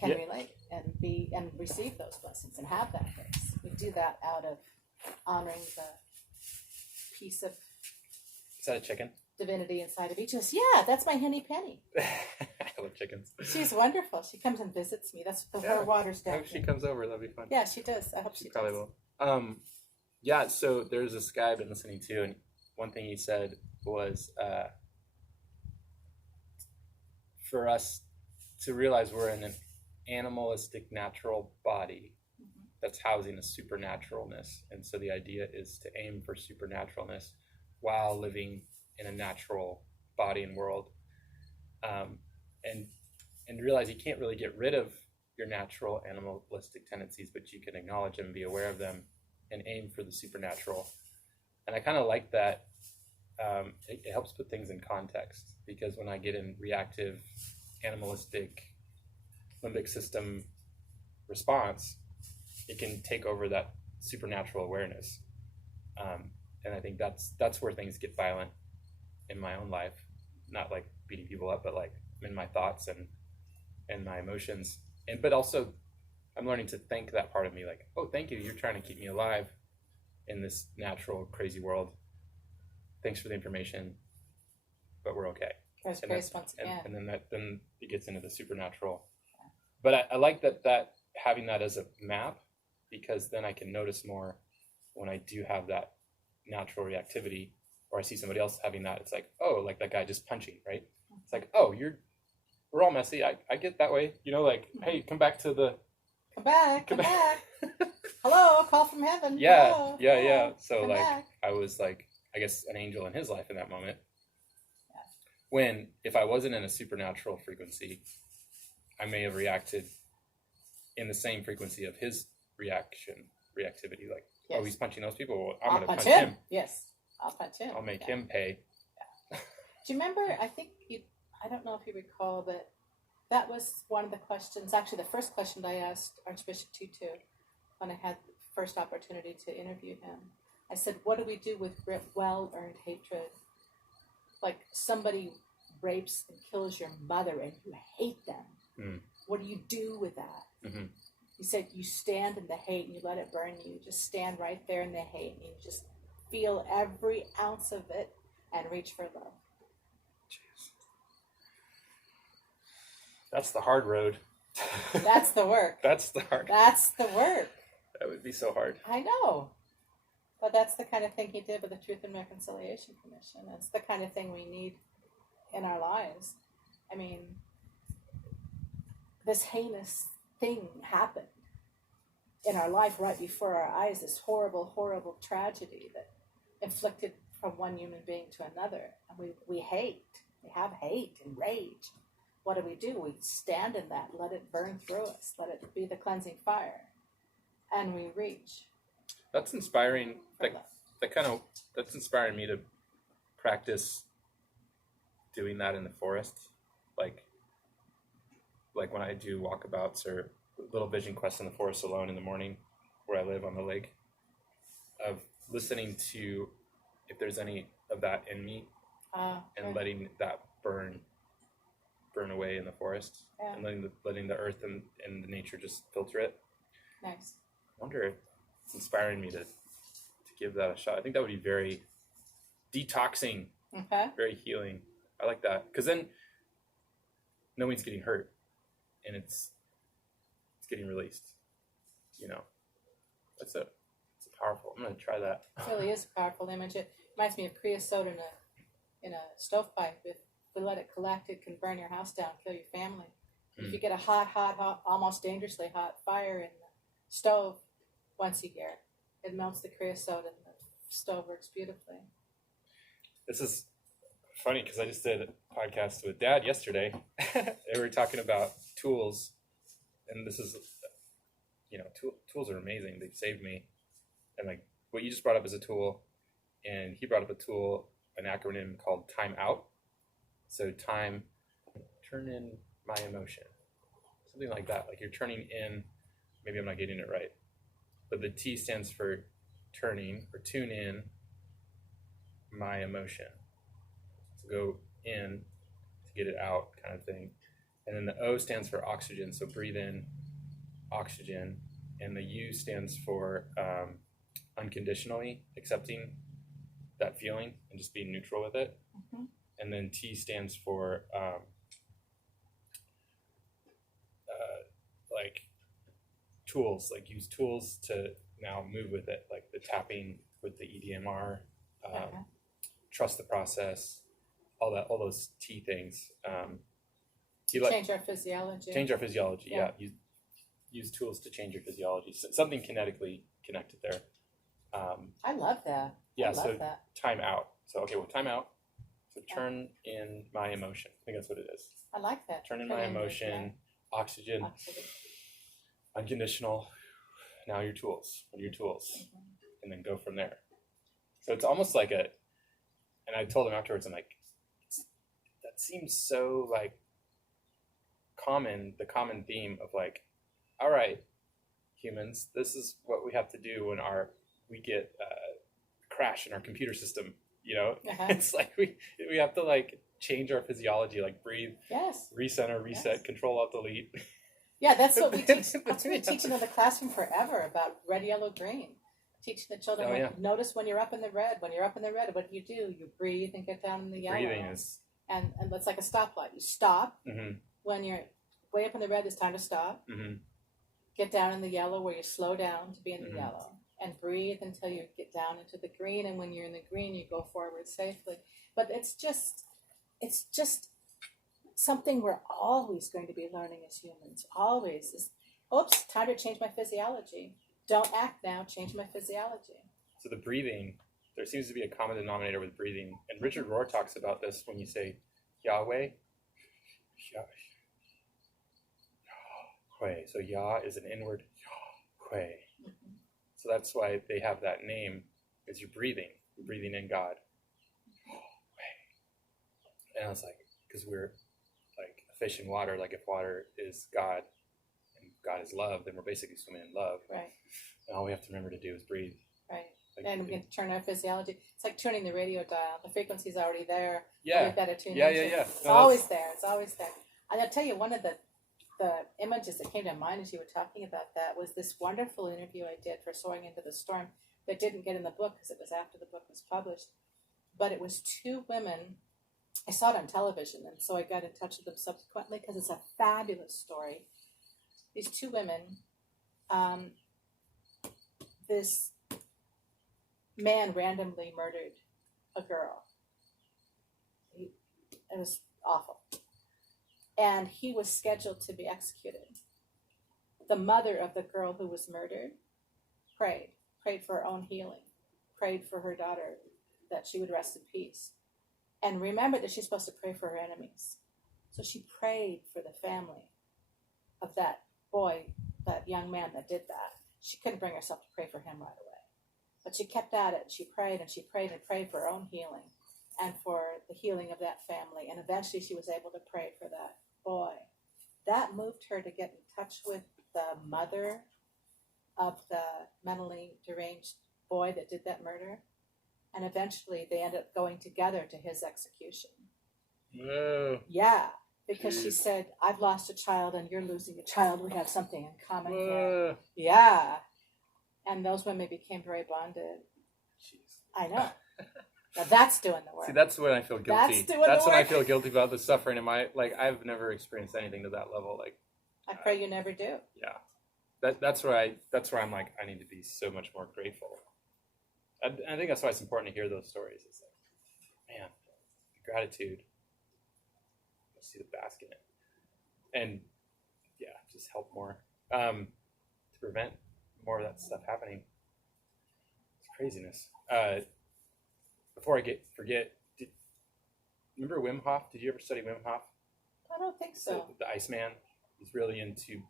can relate and receive those blessings and have that grace? We do that out of honoring the piece of Is that a chicken? divinity inside of each of us. Yeah, that's my Henny Penny. I love chickens. She's wonderful. She comes and visits me. That's her water's I down. hope she comes over. That'd be fun. Yeah, she does. I hope she probably does. will. Yeah, so there's this guy I've been listening to, and one thing he said was for us to realize we're in an animalistic natural body that's housing a supernaturalness. And so the idea is to aim for supernaturalness while living in a natural body and world. And realize you can't really get rid of your natural animalistic tendencies, but you can acknowledge them and be aware of them and aim for the supernatural. And I kind of like that. It helps put things in context, because when I get in reactive, animalistic, limbic system response, it can take over that supernatural awareness. And I think that's where things get violent in my own life. Not like beating people up, but like in my thoughts and my emotions. But also I'm learning to thank that part of me, like, oh, thank you. You're trying to keep me alive in this natural, crazy world. Thanks for the information, but we're okay. There's grace once again. And then it gets into the supernatural. But I like that having that as a map, because then I can notice more when I do have that natural reactivity, or I see somebody else having that. It's like, oh, like that guy just punching, right? It's like, oh, we're all messy. I get that way. Like, hey, come back to the... Come back. Hello, call from heaven. Yeah, Hello. yeah. So come like, back. I was like, I guess an angel in his life in that moment. Yeah. When, if I wasn't in a supernatural frequency, I may have reacted in the same frequency of his reactivity. Like, yes. Oh, he's punching those people. Well, I'm going to punch him. Yes, I'll punch him. I'll make him pay. Yeah. Do you remember, I don't know if you recall, but that was one of the questions, actually the first question I asked Archbishop Tutu when I had the first opportunity to interview him. I said, what do we do with well-earned hatred? Like somebody rapes and kills your mother and you hate them. Mm. What do you do with that? Mm-hmm. He said, you stand in the hate and you let it burn you. You just stand right there in the hate and you just feel every ounce of it and reach for love. Jeez. That's the hard road. That's the work. That's the work. That would be so hard. I know. But that's the kind of thing he did with the Truth and Reconciliation Commission. It's the kind of thing we need in our lives. I mean, this heinous thing happened in our life right before our eyes, this horrible, horrible tragedy that inflicted from one human being to another. And we hate. We have hate and rage. What do? We stand in that, let it burn through us, let it be the cleansing fire, and we reach. That's inspiring. That's inspiring me to practice doing that in the forest. Like like when I do walkabouts or little vision quests in the forest alone in the morning, where I live on the lake, of listening to if there's any of that in me, and right. letting that burn away in the forest, Yeah. and letting the earth and the nature just filter it. Nice. I wonder if it's inspiring me to give that a shot. I think that would be very detoxing, Okay. very healing. I like that, because then no one's getting hurt, and it's getting released. You know, it's powerful. I'm gonna try that. It really is a powerful image. It reminds me of creosote in a stovepipe. If we let it collect, it can burn your house down, kill your family. If you get a hot, almost dangerously hot fire in the stove once a year, it melts the creosote and the stove works beautifully. This is funny because I just did a podcast with Dad yesterday. They were talking about tools, and this is, tools are amazing. They've saved me. And like what you just brought up is a tool, and he brought up a tool, an acronym called Time Out. So time, turn in my emotion, something like that. Like you're turning in. Maybe I'm not getting it right, but the T stands for turning or tune in my emotion. So go in to get it out, kind of thing. And then the O stands for oxygen. So breathe in oxygen, and the U stands for unconditionally accepting that feeling and just being neutral with it. Mm-hmm. And then T stands for like tools, like use tools to now move with it, like the tapping with the EDMR, trust the process, all those T things. Change our physiology. Change our physiology, yeah. Use tools to change your physiology. So something kinetically connected there. I love that. Yeah, I love so that. time out. So, okay, well, time out. So turn in my emotion. I think that's what it is. I like that. Turn in my emotion, oxygen, unconditional. Now your tools. What are your tools? Mm-hmm. And then go from there. So it's almost like and I told him afterwards, I'm like, that seems so like the common theme of like, all right, humans, this is what we have to do when we get a crash in our computer system. It's like we have to like change our physiology, like breathe, yes, recenter, reset, yes. Control Alt Delete. Yeah, that's what we teach. That's what we teach in the classroom forever about red, yellow, green. Teaching the children, notice when you're up in the red. When you're up in the red, what do? You breathe and get down in the yellow. Breathing is and it's like a stoplight. You stop mm-hmm. when you're way up in the red. It's time to stop. Mm-hmm. Get down in the yellow, where you slow down to be in the mm-hmm. yellow, and breathe until you get down into the green. And when you're in the green, you go forward safely. But it's just something we're always going to be learning as humans. Always. Oops, time to change my physiology. Don't act now, change my physiology. So the breathing, there seems to be a common denominator with breathing. And Richard Rohr talks about this when you say Yahweh. Yahweh. So Yah is an inward Yahweh. Mm-hmm. So that's why they have that name, is you're breathing in God. Yahweh. And I was like, because we're like a fish in water, like if water is God and God is love, then we're basically swimming in love. Right. And all we have to remember to do is breathe. Right. And we can turn our physiology. It's like tuning the radio dial. The frequency's already there. Yeah. We've got to tune yeah. It's always there. It's always there. And I'll tell you, one of the images that came to mind as you were talking about that was this wonderful interview I did for Soaring into the Storm that didn't get in the book because it was after the book was published. But it was two women. I saw it on television, and so I got in touch with them subsequently because it's a fabulous story. These two women, this man randomly murdered a girl. It was awful. And he was scheduled to be executed. The mother of the girl who was murdered prayed for her own healing, prayed for her daughter that she would rest in peace, and remembered that she's supposed to pray for her enemies. So she prayed for the family of that boy, that young man that did that. She couldn't bring herself to pray for him right away. But she kept at it. She prayed and she prayed and prayed for her own healing and for the healing of that family. And eventually she was able to pray for that boy. that moved her to get in touch with the mother of the mentally deranged boy that did that murder. And eventually they ended up going together to his execution. Whoa. Yeah, because she said, I've lost a child and you're losing a child. We have something in common here. Yeah. And those women became very bonded. Jeez. I know. Now that's doing the work. See, that's when I feel guilty. That's doing the when I work. feel guilty about the suffering in my, like, I've never experienced anything to that level. Like, I pray you never do. yeah. That's where I'm like, I need to be so much more grateful. I think that's why it's important to hear those stories. It's like, man, gratitude. See the basket in it. And yeah, just help more to prevent more of that stuff happening. It's craziness. Before I forget, remember Wim Hof? Did you ever study Wim Hof? I don't think so. The Iceman. He's really into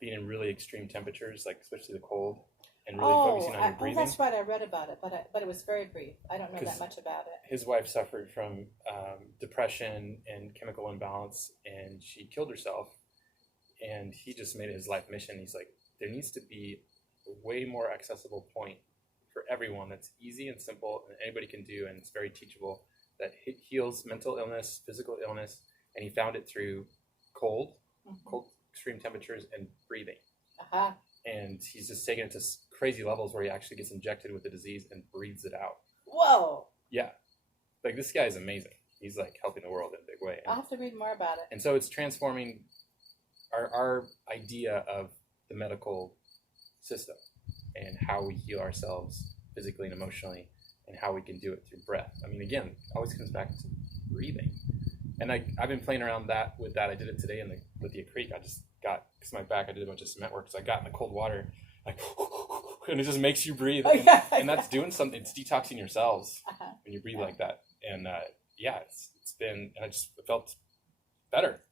being in really extreme temperatures, like especially the cold, and really focusing on your breathing. Oh, that's right. I read about it, but it was very brief. I don't know that much about it. His wife suffered from depression and chemical imbalance, and she killed herself. And he just made it his life mission. He's like, there needs to be a way more accessible point for everyone that's easy and simple and anybody can do, and it's very teachable, that heals mental illness, physical illness, and he found it through cold extreme temperatures and breathing. Uh-huh. And he's just taken it to crazy levels where he actually gets injected with the disease and breathes it out. Whoa. Yeah. Like, this guy is amazing. He's like helping the world in a big way. I'll have to read more about it. And so it's transforming our idea of the medical system and how we heal ourselves physically and emotionally, and how we can do it through breath. I mean, again, it always comes back to breathing. And I've been playing around with that. I did it today in the Lithia Creek. I just got, because my back, I did a bunch of cement work, so I got in the cold water, like, and it just makes you breathe. Oh, yeah, and that's doing something. It's detoxing your cells when you breathe Yeah. like that. And it's been, and I just felt better.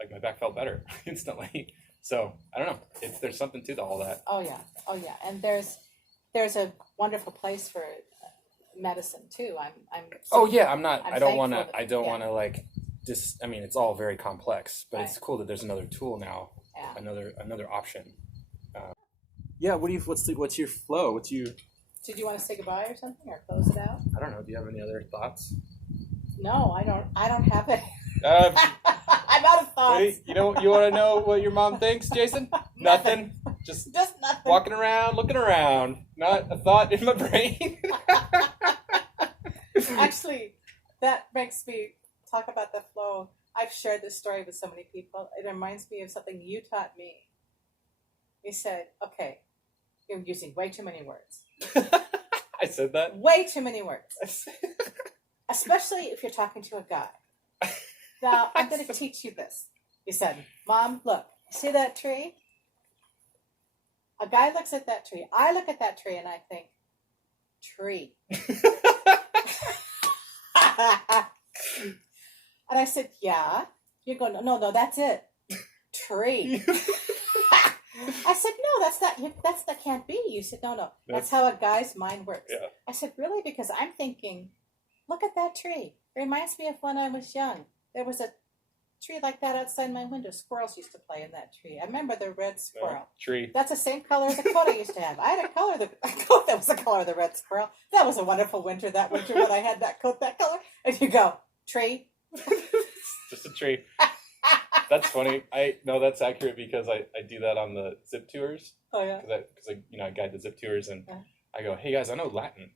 Like, my back felt better instantly. So I don't know. There's something to all that. Oh yeah. And there's a wonderful place for medicine too. I'm Oh yeah, I'm not. I'm I don't thankful want to. that- I don't yeah. want to like. Just. I mean, it's all very complex, but it's Right. cool that there's another tool now. Yeah. Another option. Yeah. What's your flow? Did you want to say goodbye or something, or close it out? I don't know. Do you have any other thoughts? No, I don't have it. Uh, I'm out of thoughts. Wait, you want to know what your mom thinks, Jason? Nothing. Just nothing. walking around, looking around. Not a thought in my brain. Actually, that makes me talk about the flow. I've shared this story with so many people. It reminds me of something you taught me. You said, okay, you're using way too many words. I said that. Way too many words. Especially if you're talking to a guy. Now, I'm going to teach you this. You said, Mom, look, see that tree? A guy looks at that tree. I look at that tree and I think, tree. And I said, yeah. You're going, no, that's it. Tree. I said, no, that can't be. You said, no, that's how a guy's mind works. Yeah. I said, really? Because I'm thinking, look at that tree. It reminds me of when I was young. There was a tree like that outside my window. Squirrels used to play in that tree. I remember the red squirrel. Tree. That's the same color as the coat I used to have. I had a coat that was the color of the red squirrel. That was a wonderful winter that winter when I had that coat that color. And you go, tree. Just a tree. That's funny. That's accurate because I do that on the zip tours. Oh yeah. Because I guide the zip tours, and Yeah. I go, hey guys, I know Latin.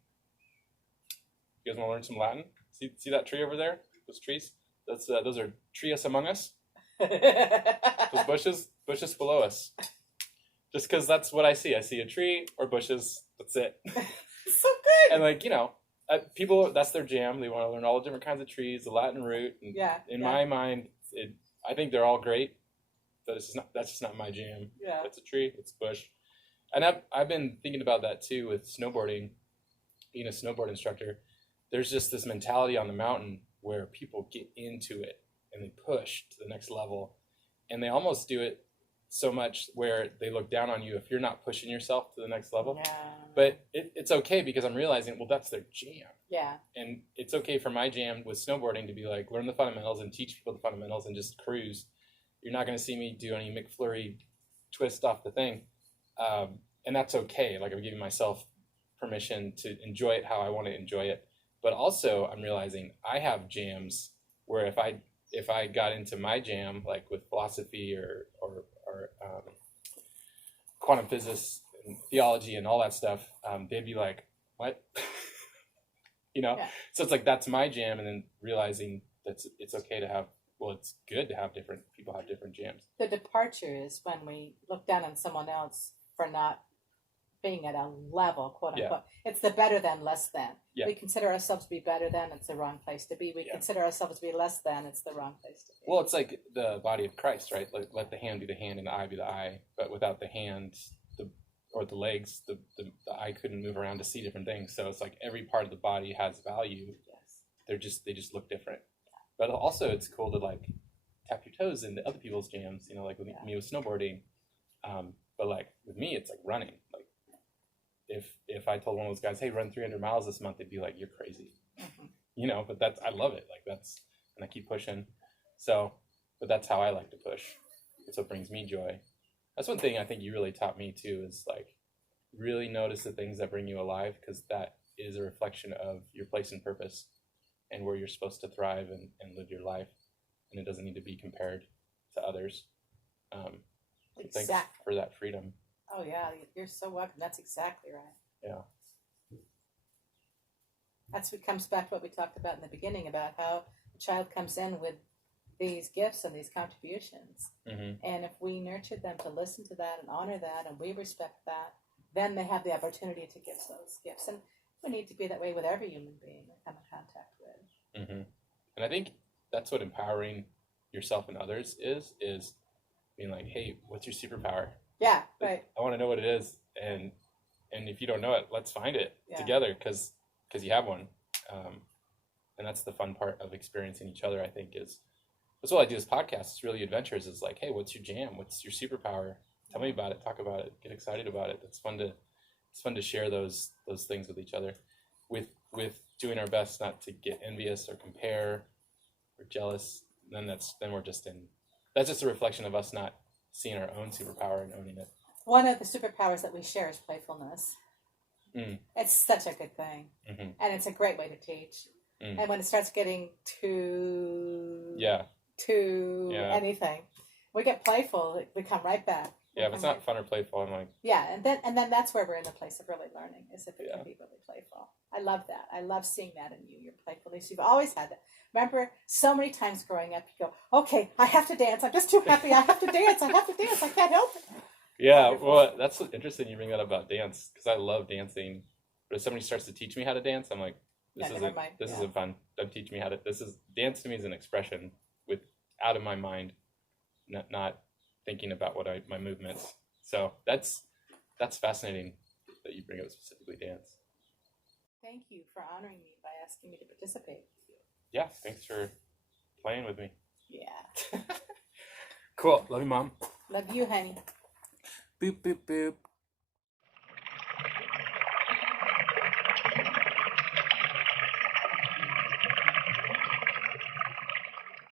You guys want to learn some Latin? See that tree over there? Those trees? Those are trias among us. Those bushes below us. Just because that's what I see. I see a tree or bushes. That's it. So good. And people, that's their jam. They want to learn all the different kinds of trees, the Latin root. And Yeah. in my mind, I think they're all great. But that's just not my jam. Yeah. It's a tree. It's a bush. And I've been thinking about that too with snowboarding. Being a snowboard instructor, there's just this mentality on the mountain where people get into it and they push to the next level, and they almost do it so much where they look down on you if you're not pushing yourself to the next level. Yeah. But it's okay because I'm realizing, well, that's their jam. Yeah. And it's okay for my jam with snowboarding to be like, learn the fundamentals and teach people the fundamentals and just cruise. You're not going to see me do any McFlurry twist off the thing. And that's okay. Like I'm giving myself permission to enjoy it how I want to enjoy it. But also I'm realizing I have jams where if I got into my jam, like with philosophy or quantum physics and theology and all that stuff, they'd be like, what? You know? Yeah. So it's like, that's my jam. And then realizing that it's okay to have, well, it's good to have different people have different jams. The departure is when we look down on someone else for not being at a level, quote unquote. It's the better than, less than. Yeah. We consider ourselves to be better than, it's the wrong place to be. We consider ourselves to be less than, it's the wrong place to be. Well, it's like the body of Christ, right? Like, let the hand be the hand and the eye be the eye. But without the hand, or the legs, the eye couldn't move around to see different things. So it's like every part of the body has value. Yes. They just look different. But also, it's cool to like tap your toes into other people's jams. You know, like with me with snowboarding. But like with me, it's like running. Like if I told one of those guys, "Hey, run 300 miles this month," they'd be like, "You're crazy." Mm-hmm. You know, but I love it. Like and I keep pushing. So, but that's how I like to push. It's what brings me joy. That's one thing I think you really taught me too, is like really notice the things that bring you alive, because that is a reflection of your place and purpose and where you're supposed to thrive and live your life. And it doesn't need to be compared to others. So thanks for that freedom. Oh yeah, you're so welcome. That's exactly right. Yeah. That's what comes back to what we talked about in the beginning about how a child comes in with these gifts and these contributions. Mm-hmm. And if we nurture them to listen to that and honor that and we respect that, then they have the opportunity to give those gifts. And we need to be that way with every human being we come in contact with. Mm-hmm. And I think that's what empowering yourself and others is being like, hey, what's your superpower? Yeah, right. I want to know what it is. And if you don't know it, let's find it together, because you have one. And that's the fun part of experiencing each other, I think, is that's what I do as podcasts. It's really adventures. Is like, hey, what's your jam? What's your superpower? Tell me about it. Talk about it. Get excited about it. It's fun to share those things with each other, with doing our best not to get envious or compare or jealous. Then we're just that's just a reflection of us not seeing our own superpower and owning it. One of the superpowers that we share is playfulness. Mm. It's such a good thing. Mm-hmm. And it's a great way to teach. Mm. And when it starts getting to anything, we get playful, we come right back. Yeah, if it's not fun or playful, I'm like... Yeah, and then that's where we're in the place of really learning, is if it can be really playful. I love that. I love seeing that in you, your playfulness. You've always had that. Remember, so many times growing up, you go, okay, I have to dance. I'm just too happy. I have to dance. I can't help it. Yeah, well, that's interesting you bring that up about dance, because I love dancing. But if somebody starts to teach me how to dance, I'm like, this isn't fun. Don't teach me how to... Dance to me is an expression out of my mind, not thinking about my movements. So that's fascinating that you bring up specifically dance. Thank you for honoring me by asking me to participate with you. Yeah, thanks for playing with me. Yeah. Cool. Love you, Mom. Love you, honey. Boop, boop, boop.